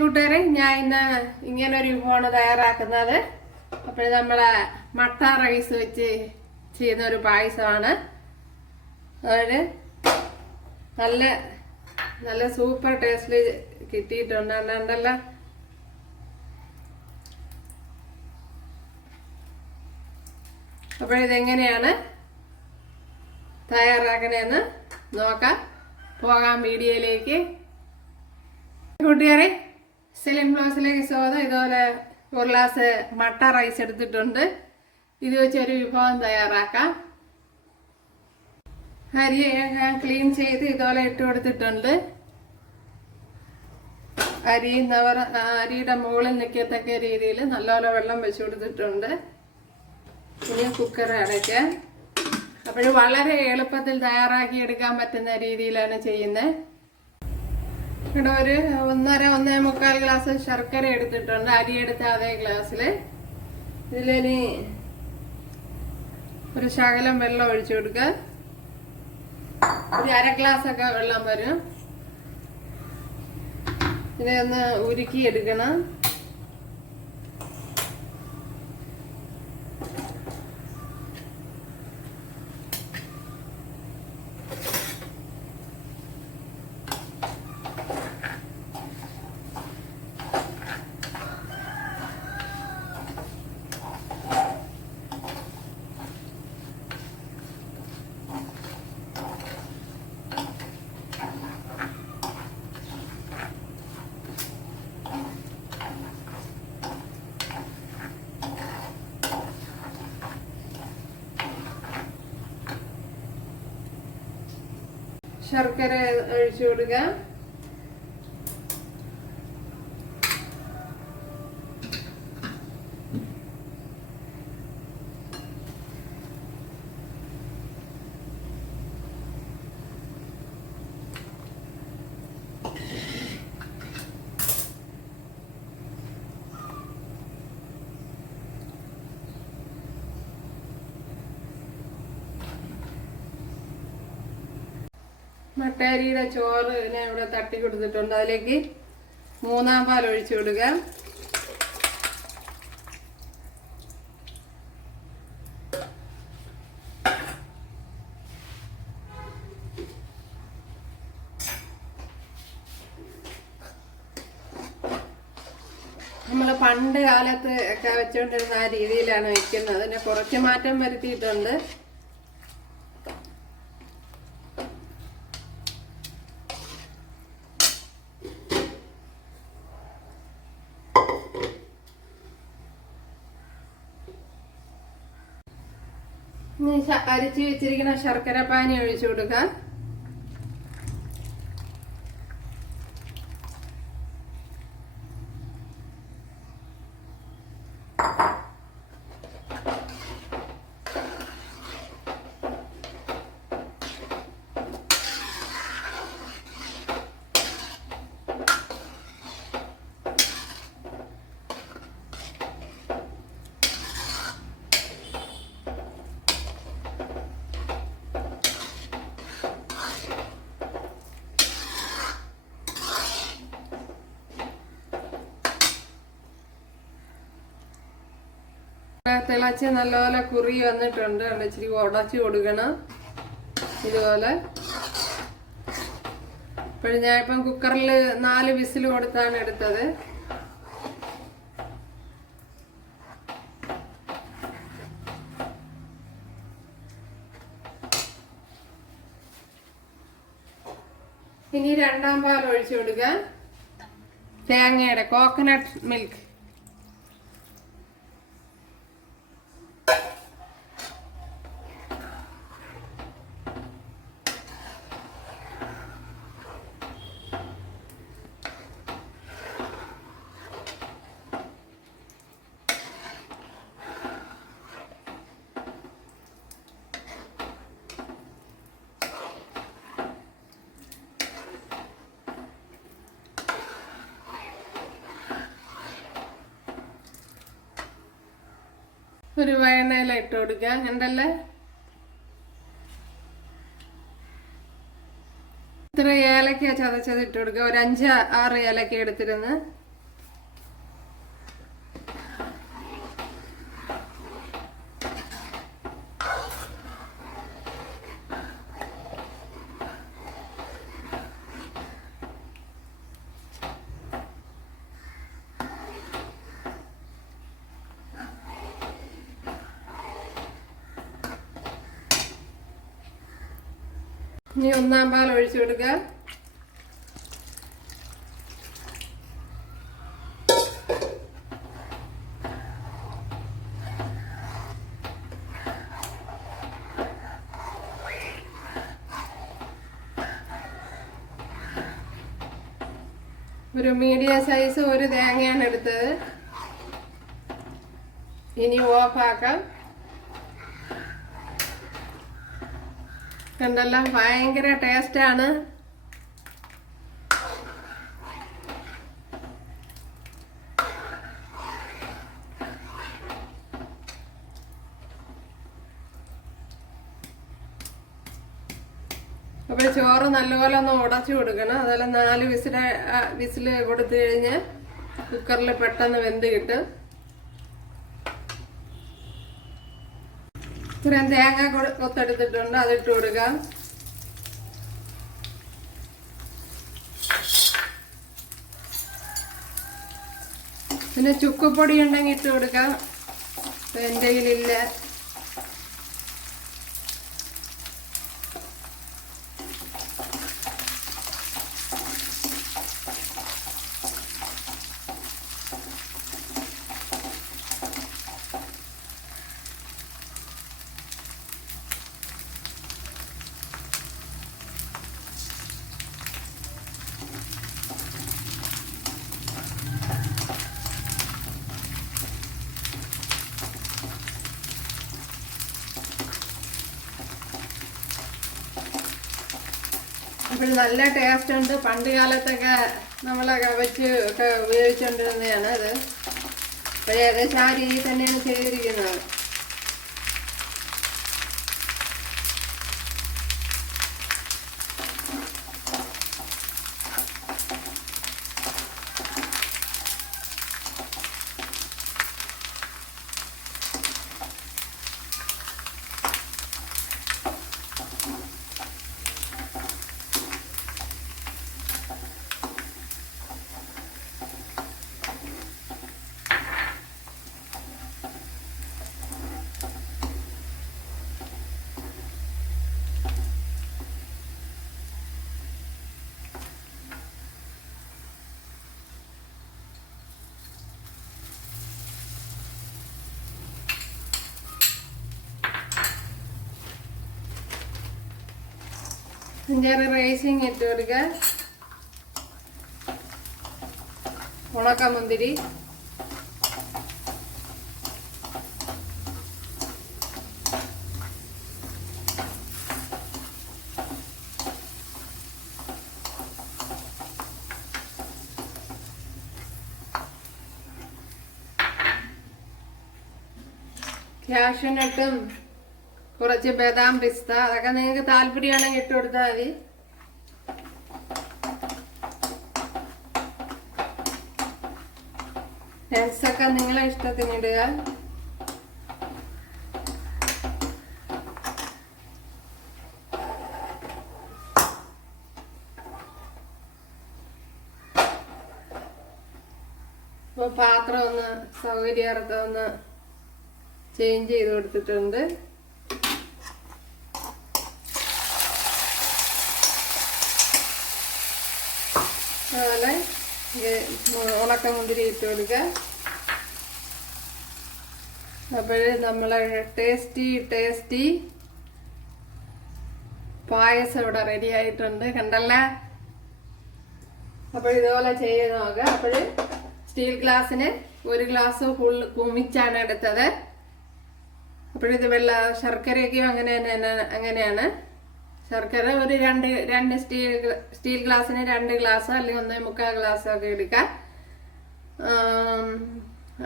കൂട്ടുകാരെ, ഞാൻ ഇന്ന് ഇങ്ങനൊരു വിഭവമാണ് തയ്യാറാക്കുന്നത്. അപ്പോൾ നമ്മളെ മട്ട റൈസ് വെച്ച് ചെയ്യുന്ന ഒരു പായസമാണ്. അതായത് നല്ല നല്ല സൂപ്പർ ടേസ്റ്റിൽ കിട്ടിയിട്ടുണ്ടല്ലോ. അപ്പോഴിതെങ്ങനെയാണ് തയ്യാറാക്കണേന്ന് നോക്കാം. പോകാം വീഡിയോയിലേക്ക്. കൂട്ടുകാരെ, സെലിം ബ്ലോസിലേക്ക് സ്വാഗതം. ഇതുപോലെ ഒരു ഗ്ലാസ് മട്ട റൈസ് എടുത്തിട്ടുണ്ട്. ഇത് വെച്ചൊരു വിഭവം തയ്യാറാക്കാം. അരി ഞാൻ ക്ലീൻ ചെയ്ത് ഇതുപോലെ ഇട്ട് കൊടുത്തിട്ടുണ്ട്. അരിയുടെ മുകളിൽ നിൽക്കത്തക്ക രീതിയിൽ നല്ലപോലെ വെള്ളം വെച്ച് കൊടുത്തിട്ടുണ്ട്. ഇനി കുക്കർ അടയ്ക്കാം. അപ്പോൾ വളരെ എളുപ്പത്തിൽ തയ്യാറാക്കി എടുക്കാൻ പറ്റുന്ന രീതിയിലാണ് ചെയ്യുന്നത്. ഇവിടെ ഒരു 1.5-1.25 ഗ്ലാസ് ശർക്കര എടുത്തിട്ടുണ്ട്. അരി എടുത്ത അതേ ഗ്ലാസ്സിൽ. ഇതിലിനി ഒരു ശകലം വെള്ളം ഒഴിച്ചു കൊടുക്കുക. ഒരു 1/2 ഗ്ലാസ്സൊക്കെ വെള്ളം വരും. ഇതിനെ ഒന്ന് ഉരുക്കി എടുക്കണം. ശർക്കര ഒഴിച്ചു കൊടുക്കുക. മട്ടരിയുടെ ചോറ് ഞാൻ ഇവിടെ തട്ടി കൊടുത്തിട്ടുണ്ട്. അതിലേക്ക് 3-ാം പാൽ ഒഴിച്ചു കൊടുക്കുക. നമ്മൾ പണ്ട് കാലത്ത് ഒക്കെ വെച്ചുകൊണ്ടിരുന്ന ആ രീതിയിലാണ് വെക്കുന്നത്. അതിന് കുറച്ച് മാറ്റം വരുത്തിയിട്ടുണ്ട്. അരിച്ചു വെച്ചിരിക്കുന്ന ശർക്കര പാനി ഒഴിച്ചു കൊടുക്കുക. തിളച്ച് നല്ലപോലെ കുറി വന്നിട്ടുണ്ട്. ഇച്ചിരി ഉടച്ചു കൊടുക്കണം ഇതുപോലെ. ഇപ്പോഴും ഞാനിപ്പം കുക്കറിൽ 4 വിസിൽ കൊടുത്താണ് എടുത്തത്. ഇനി 2-ാം പാൽ ഒഴിച്ചു കൊടുക്കുക. തേങ്ങയുടെ കോക്കനട്ട് മിൽക്ക്. ഒരു വയണയില ഇട്ട് കൊടുക്കുക. ഉണ്ടല്ലേ, ഇത്ര ഏലക്ക ചതച്ചത് ഇട്ട് കൊടുക്കുക. ഒരു 5-6 ഏലക്ക എടുത്തിരുന്ന് ഇനി 1-ാം പാൽ ഒഴിച്ചു കൊടുക്കുക. ഒരു മീഡിയം സൈസ് ഒരു തേങ്ങയാണ് എടുത്തത്. ഇനി ഓഫാക്കാം. കണ്ടല്ലോ, ഭയങ്കര ടേസ്റ്റാണ്. അപ്പോൾ ചോറ് നല്ലപോലെ ഒന്ന് ഉടച്ചു കൊടുക്കണം. അതുപോലെ 4 വിസിൽ കൊടുത്തു കഴിഞ്ഞ് കുക്കറിൽ പെട്ടെന്ന് വെന്ത് കിട്ടും. ഇത്രയും തേങ്ങ കൊത്തെടുത്തിട്ടുണ്ട്, അതിട്ട് കൊടുക്കാം. പിന്നെ ചുക്കുപൊടി ഉണ്ടെങ്കിൽ ഇട്ട് കൊടുക്കാം. എൻ്റെ കയ്യിലില്ല. അപ്പോൾ നല്ല ടേസ്റ്റ് ഉണ്ട്. പണ്ട് കാലത്തൊക്കെ നമ്മളൊക്കെ വെച്ച് ഒക്കെ ഉപയോഗിച്ചുകൊണ്ടിരുന്നതാണ് അത്. അപ്പോൾ ഏകദേശം ആ രീതി തന്നെയാണ് ചെയ്തിരിക്കുന്നത്. അഞ്ചാറ് റൈസിങ് ഇട്ട് കൊടുക്കുക. ഉണക്കമുന്തിരി, കാഷ്യൂനട്ടും കുറച്ച് ബദാം പിസ്ത, അതൊക്കെ നിങ്ങൾക്ക് താല്പര്യമാണെങ്കിൽ ഇട്ട് കൊടുത്താൽ മതി. നട്ട്സൊക്കെ നിങ്ങളെ ഇഷ്ടത്തിന് ഇടുക. അപ്പോൾ പാത്രം ഒന്ന് സൗകര്യാർത്ഥം ഒന്ന് ചേഞ്ച് ചെയ്ത് കൊടുത്തിട്ടുണ്ട്. അതുപോലെ ഉണക്കമുന്തിരി ഇട്ട് കൊടുക്കുക. അപ്പോൾ നമ്മളെ ടേസ്റ്റി പായസം ഇവിടെ റെഡി ആയിട്ടുണ്ട്. കണ്ടല്ലേ? അപ്പോൾ ഇതുപോലെ ചെയ്ത് നോക്കുക. അപ്പോൾ സ്റ്റീൽ ഗ്ലാസ്സിന് 1 ഗ്ലാസ് ഫുൾ കുമിച്ചാണ് എടുത്തത്. അപ്പോഴിത് ശർക്കരയ്ക്കും അങ്ങനെയാണ്. ശർക്കര ഒരു രണ്ട് സ്റ്റീൽ ഗ്ലാസ്സിന് 2 ഗ്ലാസ് അല്ലെങ്കിൽ 1.25 ഗ്ലാസ് ഒക്കെ എടുക്കാം.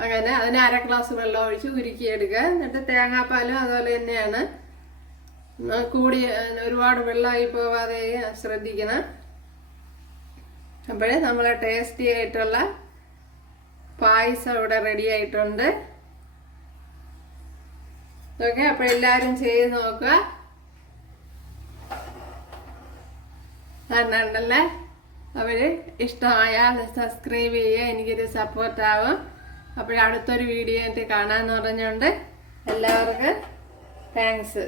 അങ്ങനെ അതിന് 1/2 ഗ്ലാസ് വെള്ളം ഒഴിച്ച് ഉരുക്കിയെടുക്കുക. എന്നിട്ട് തേങ്ങാപ്പാലും അതുപോലെ തന്നെയാണ്. കൂടി ഒരുപാട് വെള്ളമായി പോവാതെ ശ്രദ്ധിക്കണം. അപ്പോഴേ നമ്മളെ ടേസ്റ്റി ആയിട്ടുള്ള പായസം ഇവിടെ റെഡി ആയിട്ടുണ്ട്. ഓക്കെ, അപ്പോൾ എല്ലാവരും ചെയ്ത് നോക്കുക. കണ്ടല്ലേ? അവർ ഇഷ്ടമായാൽ സബ്സ്ക്രൈബ് ചെയ്യുക, എനിക്കൊരു സപ്പോർട്ടാവും. അപ്പോൾ അടുത്തൊരു വീഡിയോ ആയിട്ട് കാണാമെന്ന് പറഞ്ഞുകൊണ്ട് എല്ലാവർക്കും താങ്ക്സ്.